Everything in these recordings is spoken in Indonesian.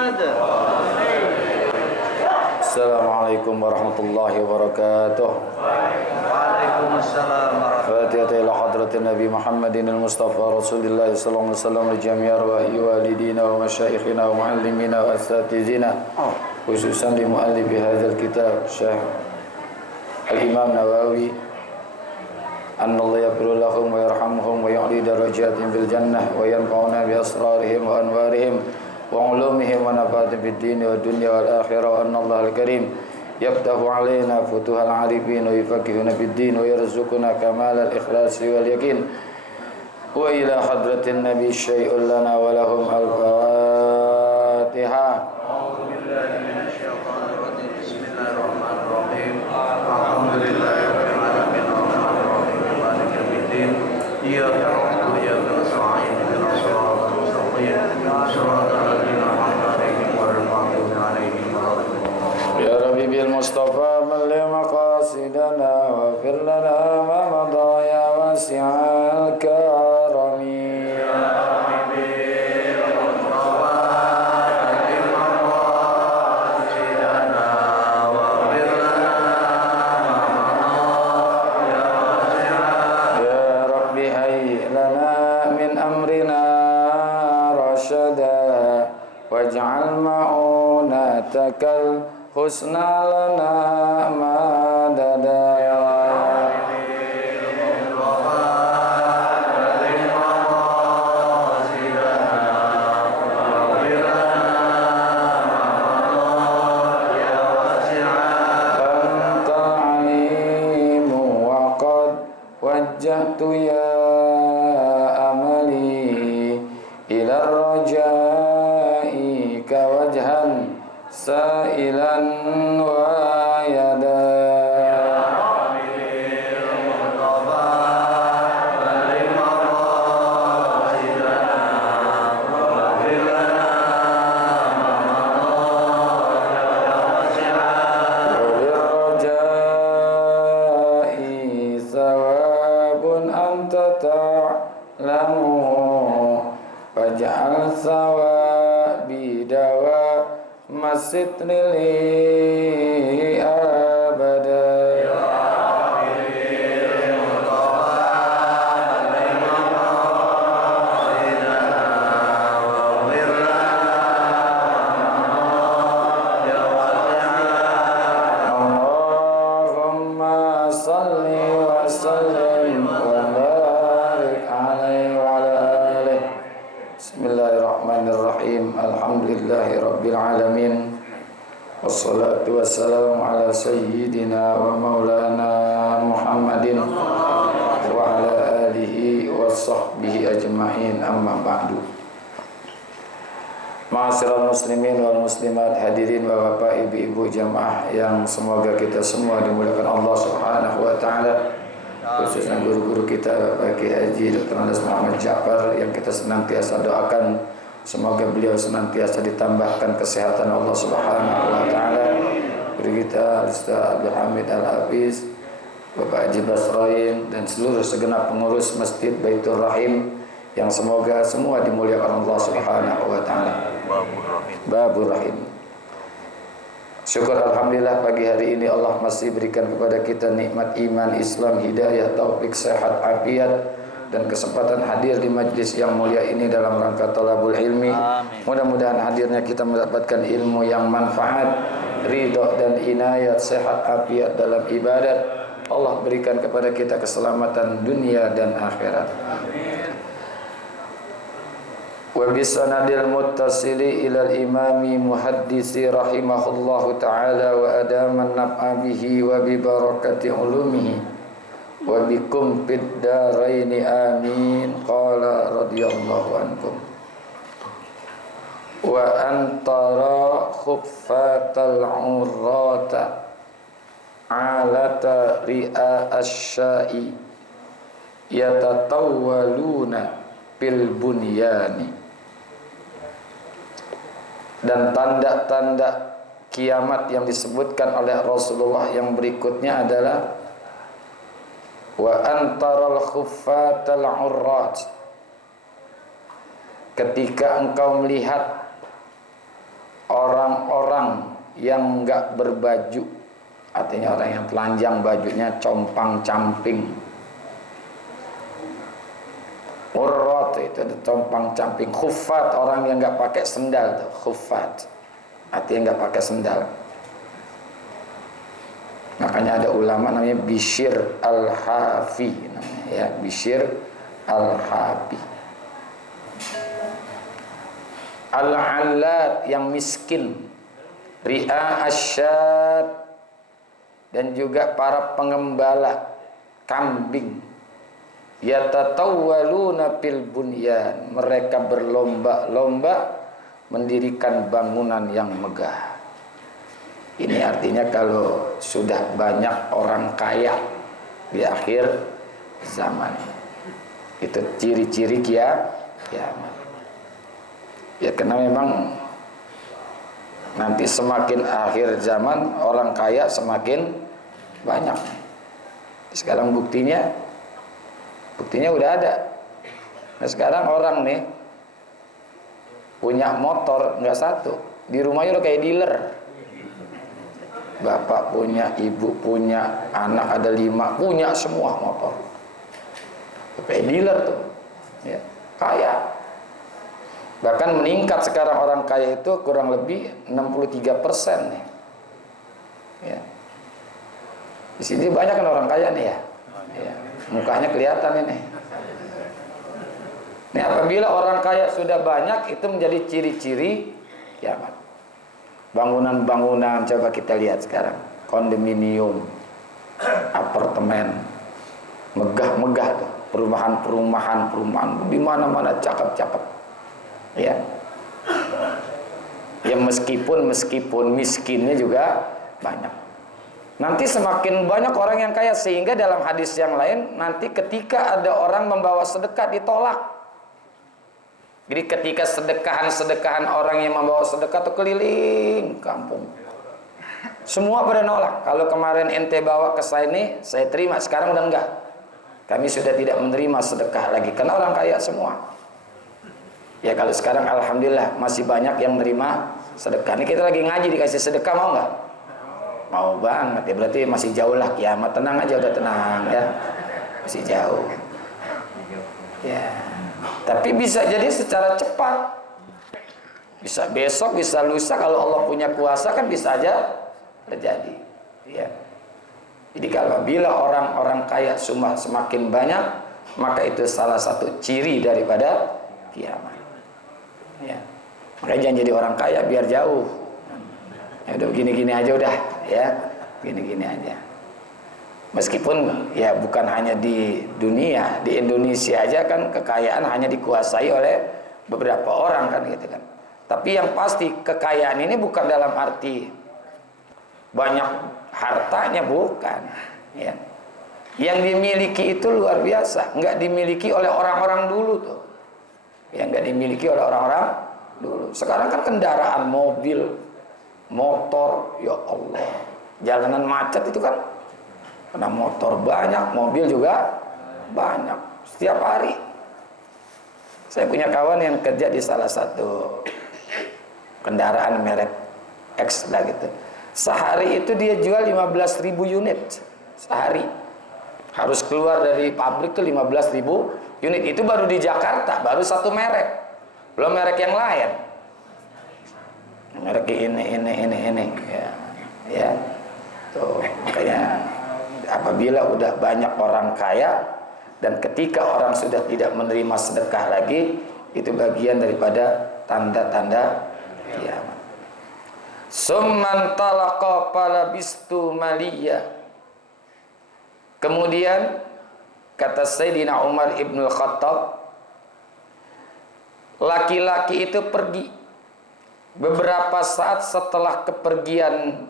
Muhammad. Assalamualaikum warahmatullahi wabarakatuh. Waalaikumsalam warahmatullahi Fatihah ila hadratin Nabi Muhammadin al-Mustafa Rasulillah sallallahu alaihi wasallam jami' arwahi walidina wa masyayikhina wa muallimina wa asatizina khususan li muallif hadzal kitab Syekh Al-Imam Nawawi Allah yaghfir lahum wa yarhamhum wa yu'li darajatin bil jannah wa yanfa'una bi asrarihim wa anwarihim wa ulumihim wa nafatin fid din wa dunya wal akhirah wa anna Allahal karim yaftahu alaina futuhal arifin wa yufaqihuna fid din wa yarzuquna kamalal ikhlasi wal yakin wa ila hadratin nabi syai'un lana wa lahum al-fatihah. A'udzu billahi minasy syaithanir rajim. Bismillahirrahmanirrahim. Alhamdulillahirabbil alamin arrahmanir rahim maliki yaumiddin. Iyyaka na'budu wa iyyaka nasta'in ihdinas siratal mustaqim siratal ladzina an'amta 'alaihim ghairil maghdubi 'alaihim waladdallin. Ya Rabbi bil Mustafa malli maqasidana wa fir lana ma madha ya wasi'al karami. Waj'al ma'unatakal husna lana madada ya wajjahtu ya amali ila rajai ka wajhan sa'ilan wa yada waj'al sawabi dawa masitri li abada Allahumma salli wa sallim wa barik alaihi wa ala alihi. Bismillahirrahmanirrahim. Alhamdulillahi rabbil alamin. Wassalatu wassalamu ala sayyidina wa maulana Muhammadin wa ala alihi wa sahbihi ajma'in, amma ba'du. Ma'asyiral muslimin wal muslimat, hadirin wa bapak ibu-ibu jamaah yang semoga kita semua dimuliakan Allah Subhanahu wa taala, khususnya guru-guru kita Bapak Haji Dr. Andes Muhammad Ja'far yang kita senantiasa doakan semoga beliau senantiasa ditambahkan kesehatan Allah Subhanahu wa taala. Guru kita Ustaz Abdul Hamid Al-Hafiz, Bapak Haji Basrain dan seluruh segenap pengurus Masjid Baitur Rahim yang semoga semua dimuliakan Allah Subhanahu wa taala. Babur Rahim. Syukur alhamdulillah pagi hari ini Allah masih berikan kepada kita nikmat iman, Islam, hidayah, taufik, sehat, afiat dan kesempatan hadir di majlis yang mulia ini dalam rangka thalabul ilmi. Mudah-mudahan hadirnya kita mendapatkan ilmu yang manfaat, ridha dan inayat, sehat, afiat dalam ibadat. Allah berikan kepada kita keselamatan dunia dan akhirat. Wa bisanadil muttasili ilal imami muhaddisi rahimahullahu ta'ala wa adaman naf'a bihi wa bi barakati ulumihi wa bikum fid daraini amin. Qala radhiyallahu ankum wa antara khuffatal urrata alata ri'a asyai yatatawwaluna bil bunyani. Dan tanda-tanda kiamat yang disebutkan oleh Rasulullah yang berikutnya adalah wa antaral khuffatal urrat, ketika engkau melihat yang enggak berbaju, artinya orang yang telanjang bajunya compang-camping. Urrat itu compang-camping. Khuffat, orang yang enggak pakai sendal tuh, khuffat. Artinya enggak pakai sendal. Makanya ada ulama namanya Bishr al-Hafi namanya, ya, Bishr al-Hafi. Al-allat, yang miskin. Ri'a asyad, dan juga para pengembala kambing. Yatatawwaluna fil bunyan, mereka berlomba-lomba mendirikan bangunan yang megah. Ini artinya kalau sudah banyak orang kaya di akhir zaman, itu ciri-ciri kiamat. Ya, karena memang nanti semakin akhir zaman orang kaya semakin banyak. Sekarang buktinya udah ada. Nah, sekarang orang nih punya motor nggak satu, di rumahnya udah kayak dealer. Bapak punya, ibu punya, anak ada 5, punya semua motor. Kayak dealer tuh, ya, kaya. Bahkan meningkat sekarang orang kaya itu kurang lebih 63% nih. Ya. Di sini banyak kan orang kaya nih ya. Ya. Mukanya kelihatan ini. Nih, apabila orang kaya sudah banyak, itu menjadi ciri-ciri kiamat. Bangunan-bangunan coba kita lihat sekarang, kondominium, apartemen, megah-megah tuh, perumahan di mana-mana cakep-cakep, ya. Ya meskipun miskinnya juga banyak. Nanti semakin banyak orang yang kaya, sehingga dalam hadis yang lain nanti ketika ada orang membawa sedekah ditolak. Jadi ketika sedekahan orang yang membawa sedekah itu keliling kampung, semua pada nolak. Kalau kemarin ente bawa ke saya ini, saya terima. Sekarang udah enggak. Kami sudah tidak menerima sedekah lagi, karena orang kaya semua. Ya kalau sekarang alhamdulillah masih banyak yang menerima sedekah. Ini kita lagi ngaji dikasih sedekah, mau nggak? Mau banget ya, berarti masih jauh lah kiamat. Tenang aja, udah tenang ya, masih jauh. Ya. Tapi bisa jadi secara cepat, bisa besok, bisa lusa, kalau Allah punya kuasa kan bisa aja terjadi. Ya. Jadi kalau bila orang-orang kaya semakin banyak, maka itu salah satu ciri daripada kiamat. Ya. Makanya jangan jadi orang kaya biar jauh. Ya udah gini-gini aja udah, ya gini-gini aja. Meskipun ya bukan hanya di dunia, di Indonesia aja kan kekayaan hanya dikuasai oleh beberapa orang kan gitu kan. Tapi yang pasti kekayaan ini bukan dalam arti banyak hartanya, bukan. Ya. Yang dimiliki itu luar biasa, nggak dimiliki oleh orang-orang dulu tuh. Ya, nggak dimiliki oleh orang-orang dulu. Sekarang kan kendaraan, mobil, motor, ya Allah, jalanan macet itu kan. Karena motor banyak, mobil juga banyak. Setiap hari. Saya punya kawan yang kerja di salah satu kendaraan merek X lah gitu. Sehari itu dia jual 15.000 unit sehari. Harus keluar dari pabrik tuh 15.000 unit. Itu baru di Jakarta, baru satu merek. Belum merek yang lain. Merek ini. Ya. Tuh, makanya apabila udah banyak orang kaya dan ketika orang sudah tidak menerima sedekah lagi, itu bagian daripada tanda-tanda kiamat. Summan talaqa falabistu maliya. Kemudian kata Sayyidina Umar ibn Khattab, laki-laki itu pergi. Beberapa saat setelah kepergian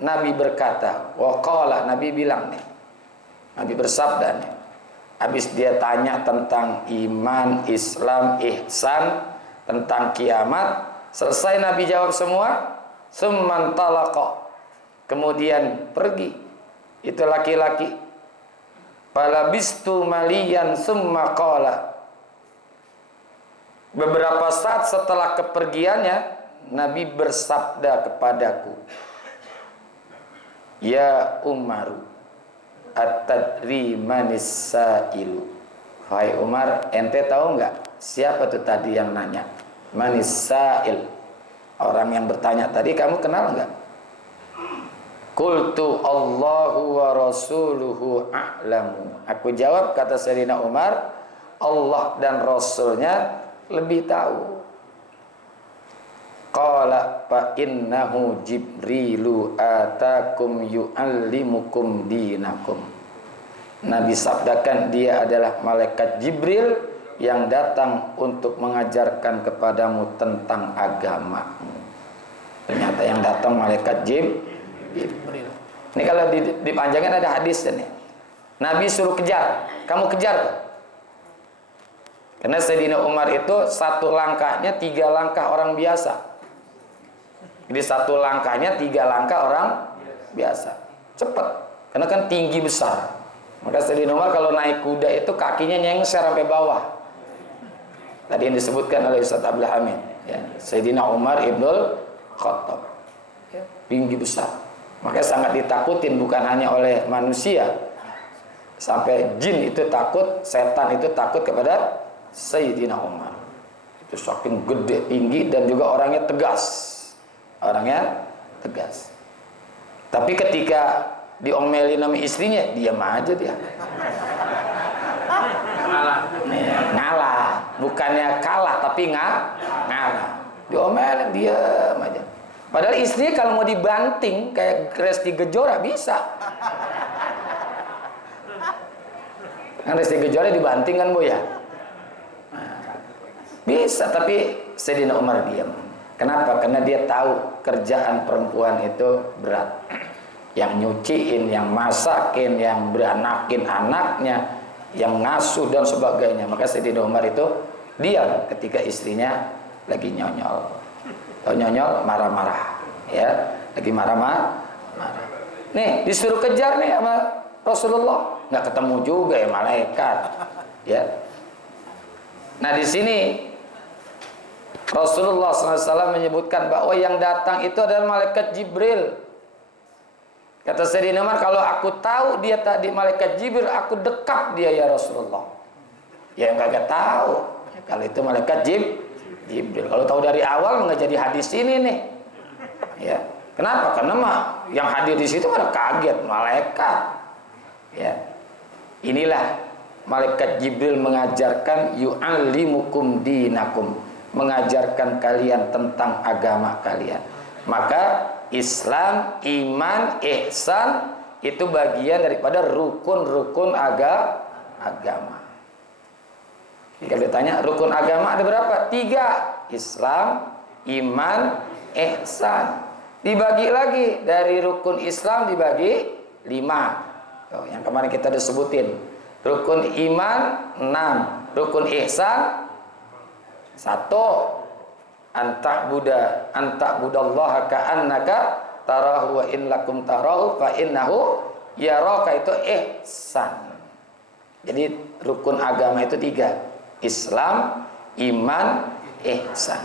Nabi berkata, waqala, Nabi bilang nih, Nabi bersabda nih, habis dia tanya tentang iman, Islam, ihsan, tentang kiamat, selesai Nabi jawab semua, summan talaqa, kemudian pergi itu laki-laki, falabistu maliyan summa qala. Beberapa saat setelah kepergiannya Nabi bersabda kepadaku, "Ya Umaru, at-tadri manis sa'ilu?" Wahai Umar, ente tahu nggak siapa tuh tadi yang nanya? Manis sa'il, orang yang bertanya tadi, kamu kenal nggak? Qultu Allahu wa rasuluhu a'lamu. Aku jawab, kata Sayyidina Umar, Allah dan Rasulnya lebih tahu. Qala fa innahu Jibrilu atakum yu'allimukum dinakum. Nabi sabdakan, dia adalah malaikat Jibril yang datang untuk mengajarkan kepadamu tentang agama. Ternyata yang datang malaikat Jibril. Ini kalau dipanjangin ada hadis nih. Nabi suruh kejar, kamu kejar tuh. Karena Sayyidina Umar itu satu langkahnya 3 langkah orang biasa. Jadi satu langkahnya 3 langkah orang biasa. Cepat, karena kan tinggi besar. Maka Sayyidina Umar kalau naik kuda itu kakinya nyengser sampai bawah. Tadi yang disebutkan oleh Ustaz Abdul Hamid, ya. Sayyidina Umar Ibnul Khattab, ya. Tinggi besar. Makanya sangat ditakutin bukan hanya oleh manusia. Sampai jin itu takut, setan itu takut kepada Sayyidina Umar. Itu saking gede, tinggi, dan juga orangnya tegas. Orangnya tegas. Tapi ketika diomelin sama istrinya, diam aja dia. Ngalah. Bukannya kalah, tapi ngalah. Diomelin, diam aja. Padahal istrinya kalau mau dibanting kayak Resti Kejora bisa. Kan Resti Kejora dibanting kan, Bu, ya? Bisa, tapi Sayyidina Umar diam. Kenapa? Karena dia tahu kerjaan perempuan itu berat. Yang nyuciin, yang masakin, yang beranakin anaknya, yang ngasuh dan sebagainya. Maka Sayyidina Umar itu diam ketika istrinya lagi nyonyol. Atau nyonyol marah-marah, ya. Lagi marah-marah. Nih, disuruh kejar nih sama Rasulullah, nggak ketemu juga ya malaikat, ya. Nah, di sini Rasulullah SAW menyebutkan bahwa yang datang itu adalah malaikat Jibril. Kata Sayyidina Umar, kalau aku tahu dia tadi malaikat Jibril, aku dekap dia ya Rasulullah. Ya nggak tahu. Kalau itu malaikat Jibril. Kalau tahu dari awal nggak jadi hadis ini nih. Ya, kenapa? Karena yang hadir di situ pada kaget malaikat. Ya, inilah malaikat Jibril mengajarkan yu'allimukum dinakum, mengajarkan kalian tentang agama kalian. Maka Islam, iman, ihsan itu bagian daripada rukun-rukun agama. Jika ditanya rukun agama ada berapa? 3. Islam, iman, ihsan. Dibagi lagi, dari rukun Islam dibagi 5. Oh, yang kemarin kita udah sebutin. Rukun iman 6, rukun ihsan 1. Anta'budallaha ka'annaka tarahu wa in lakum tarahu fa innahu yaraka, itu ihsan. Jadi rukun agama itu 3. Islam, iman, ihsan.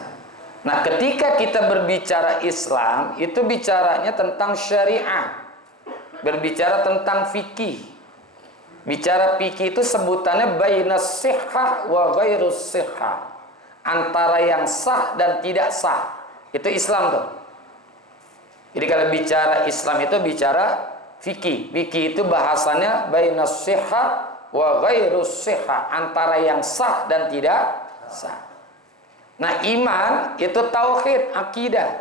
Nah, ketika kita berbicara Islam, itu bicaranya tentang syariah. Berbicara tentang fikih. Bicara fikih itu sebutannya bainas sihhah wa ghairus sihhah. Antara yang sah dan tidak sah. Itu Islam tuh. Jadi kalau bicara Islam itu bicara fikih. Fikih itu bahasanya bainas sihhah wa ghairus sihhah, antara yang sah dan tidak sah. Nah, iman itu tauhid, akidah.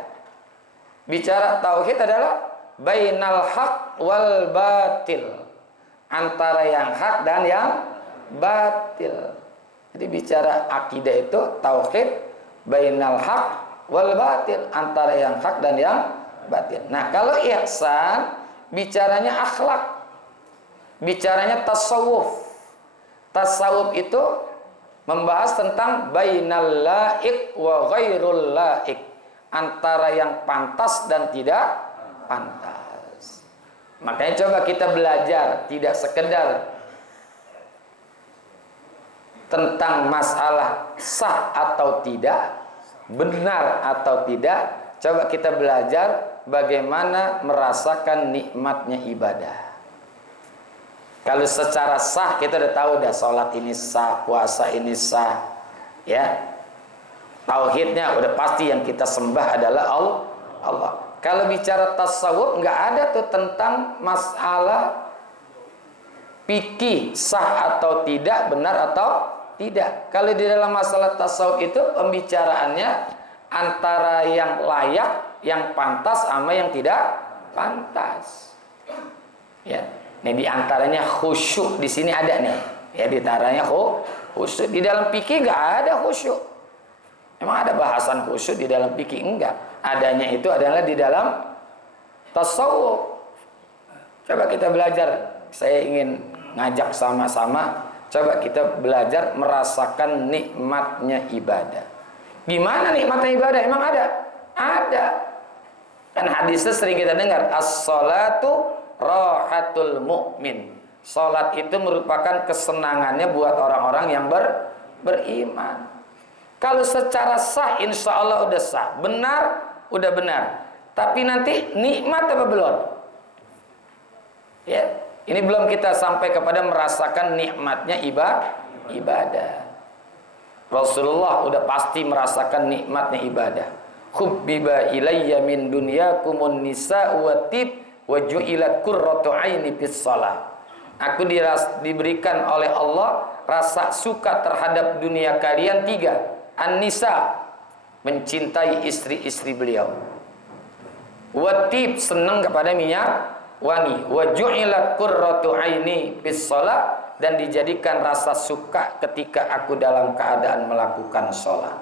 Bicara tauhid adalah bainal haq wal batil, antara yang hak dan yang batil. Jadi bicara akidah itu tauhid bainal haq wal batil, antara yang hak dan yang batil. Nah, kalau ihsan bicaranya akhlak. Bicaranya tasawuf. Tasawuf itu membahas tentang bainal laik wa ghairul laik, antara yang pantas dan tidak pantas. Makanya coba kita belajar, tidak sekedar tentang masalah sah atau tidak, benar atau tidak, coba kita belajar bagaimana merasakan nikmatnya ibadah. Kalau secara sah kita udah tahu dah, sholat ini sah, puasa ini sah, ya. Tauhidnya udah pasti yang kita sembah adalah Allah. Kalau bicara tasawuf nggak ada tuh tentang masalah fikih sah atau tidak, benar atau tidak. Kalau di dalam masalah tasawuf itu pembicaraannya antara yang layak, yang pantas sama yang tidak pantas. Ya. Ini diantaranya khusyuk di sini ada nih. Ya, diantaranya khusyuk. Di dalam fikih nggak ada khusyuk. Emang ada bahasan khusyuk di dalam fikih? Enggak. Adanya itu adalah di dalam tasawuf. Coba kita belajar. Saya ingin ngajak sama-sama. Coba kita belajar merasakan nikmatnya ibadah. Gimana nikmatnya ibadah? Emang ada? Ada. Kan hadisnya sering kita dengar. As-salatu rahatul mu'min. Salat itu merupakan kesenangannya buat orang-orang yang beriman. Kalau secara sah insya Allah udah sah, benar udah benar. Tapi nanti nikmat apa belum? Ya, ini belum kita sampai kepada merasakan nikmatnya ibadah. Rasulullah udah pasti merasakan nikmatnya ibadah. Hubbiba ilayya min dunyakumun nisa wa tib wa ju'ilat qurratu aini fis shalah. Aku diberikan oleh Allah rasa suka terhadap dunia kalian 3. An-nisa, mencintai istri-istri beliau. Wa tib, senang kepada minyak wangi. Wa ju'ilat qurratu aini fis shalah, dan dijadikan rasa suka ketika aku dalam keadaan melakukan sholat.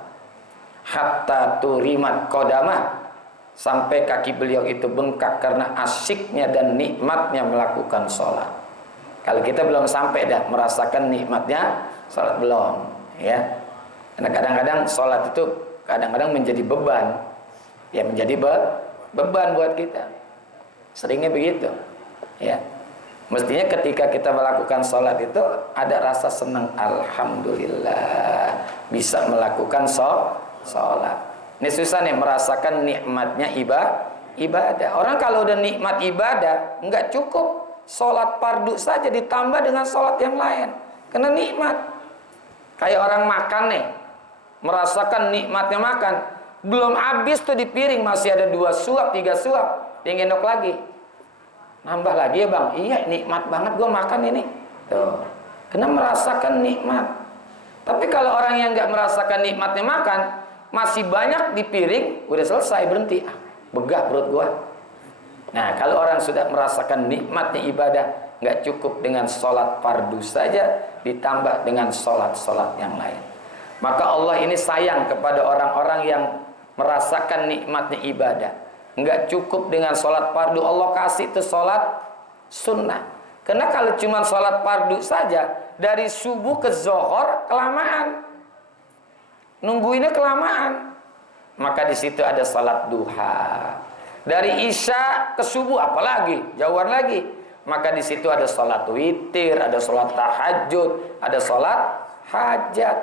Hatta turimat qadamah, sampai kaki beliau itu bengkak karena asyiknya dan nikmatnya melakukan sholat. Kalau kita belum sampai dah merasakan nikmatnya sholat, belum, ya. Karena kadang-kadang sholat itu kadang-kadang menjadi beban, ya, menjadi beban buat kita. Seringnya begitu, ya. Mestinya ketika kita melakukan sholat itu ada rasa senang, alhamdulillah bisa melakukan sholat. Ini susah nih merasakan nikmatnya ibadah. Orang kalau udah nikmat ibadah, nggak cukup sholat fardu saja ditambah dengan sholat yang lain. Karena nikmat. Kayak orang makan nih, merasakan nikmatnya makan. Belum habis tuh di piring, masih ada 2 suap, 3 suap. Pengen ngendok lagi. Nambah lagi ya bang, iya nikmat banget gue makan ini. Tuh. Karena merasakan nikmat. Tapi kalau orang yang nggak merasakan nikmatnya makan, masih banyak di piring, udah selesai, berhenti, begah perut gua. Nah, kalau orang sudah merasakan nikmatnya ibadah, nggak cukup dengan sholat fardu saja, ditambah dengan sholat-sholat yang lain. Maka Allah ini sayang kepada orang-orang yang merasakan nikmatnya ibadah. Nggak cukup dengan sholat fardu, Allah kasih itu sholat sunnah. Karena kalau cuma sholat fardu saja, dari subuh ke zuhur kelamaan. Nungguinnya kelamaan. Maka di situ ada salat duha. Dari isya ke subuh apalagi, jauhan lagi. Maka di situ ada salat witir, ada salat tahajud, ada salat hajat.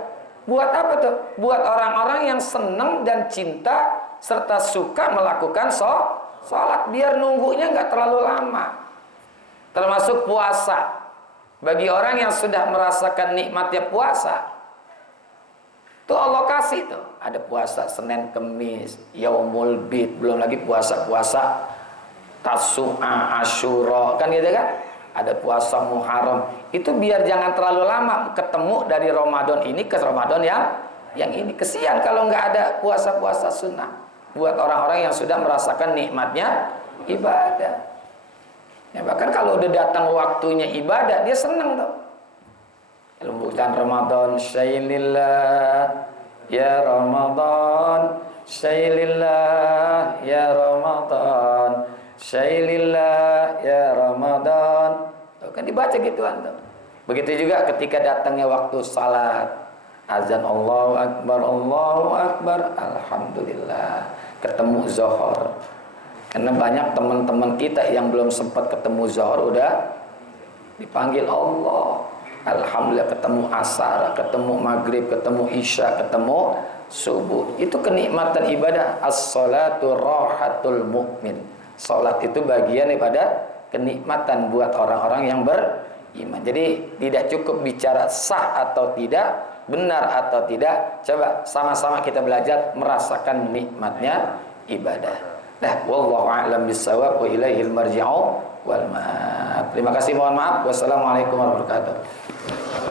Buat apa tuh? Buat orang-orang yang senang dan cinta serta suka melakukan salat, biar nunggunya nggak terlalu lama. Termasuk puasa. Bagi orang yang sudah merasakan nikmatnya puasa, tuh Allah kasih tuh, ada puasa Senin Kemis, Yaumul Bid, belum lagi puasa-puasa Tasu'a, Asyura, kan gitu kan? Ada puasa Muharram. Itu biar jangan terlalu lama ketemu dari Ramadan ini ke Ramadan yang ini. Kesian kalau nggak ada puasa-puasa sunnah buat orang-orang yang sudah merasakan nikmatnya ibadah. Ya, bahkan kalau udah datang waktunya ibadah, dia senang tuh. Bulan Ramadan, syailillah ya Ramadan, syailillah ya Ramadan, syailillah ya Ramadan. Tuh, kan dibaca gituan tuh. Begitu juga ketika datangnya waktu salat, azan Allahu Akbar, alhamdulillah, ketemu zuhur. Karena banyak teman-teman kita yang belum sempat ketemu zuhur udah dipanggil Allah. Alhamdulillah ketemu asar, ketemu maghrib, ketemu isya, ketemu subuh. Itu kenikmatan ibadah. As-salatu rahatul mukmin. Salat itu bagian daripada kenikmatan buat orang-orang yang beriman. Jadi tidak cukup bicara sah atau tidak, benar atau tidak. Coba sama-sama kita belajar merasakan nikmatnya ibadah. Nah, wallahu a'lam bissawab wa ilaihil marji'u wal ma'ab. Terima kasih, mohon maaf. Wassalamualaikum warahmatullahi wabarakatuh.